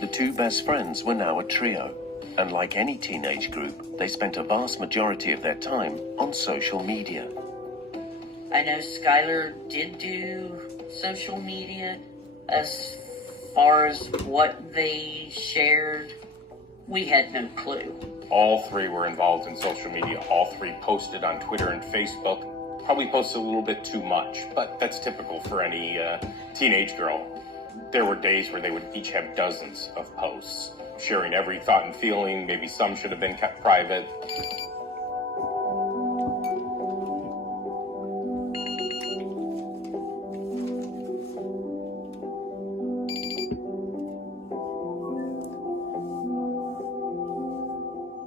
The two best friends were now a trio, and like any teenage group, they spent a vast majority of their time on social media. I know Skylar did do social media. As far as what they shared, we had no clue. All three were involved in social media. All three posted on Twitter and Facebook. Probably posted a little bit too much, but that's typical for any teenage girl. There were days where they would each have dozens of posts, sharing every thought and feeling. Maybe some should have been kept private.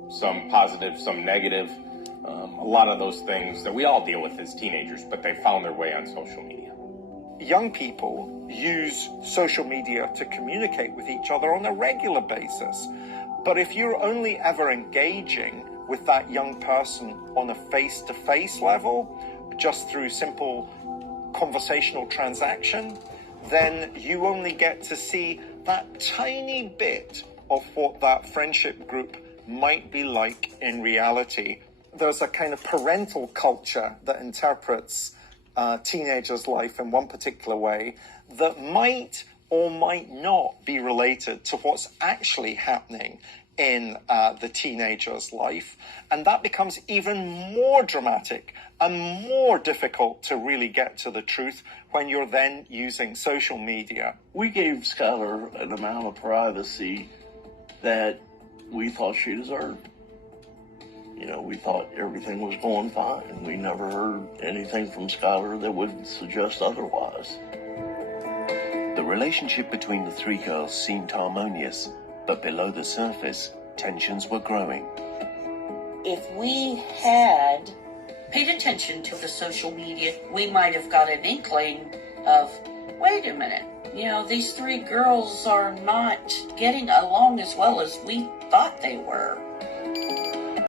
Some positive, some negative. A lot of those things that we all deal with as teenagers, but they found their way on social media. Young people use social media to communicate with each other on a regular basis. But if you're only ever engaging with that young person on a face-to-face level, just through simple conversational transaction, then you only get to see that tiny bit of what that friendship group might be like in reality. There's a kind of parental culture that interprets teenagers' life in one particular way that might or might not be related to what's actually happening in the teenager's life. And that becomes even more dramatic and more difficult to really get to the truth when you're then using social media. We gave Skylar an amount of privacy that we thought she deserved. You know, we thought everything was going fine. We never heard anything from Skylar that would suggest otherwise. The relationship between the three girls seemed harmonious, but below the surface, tensions were growing. If we had paid attention to the social media, we might have got an inkling of, wait a minute, you know, these three girls are not getting along as well as we thought they were.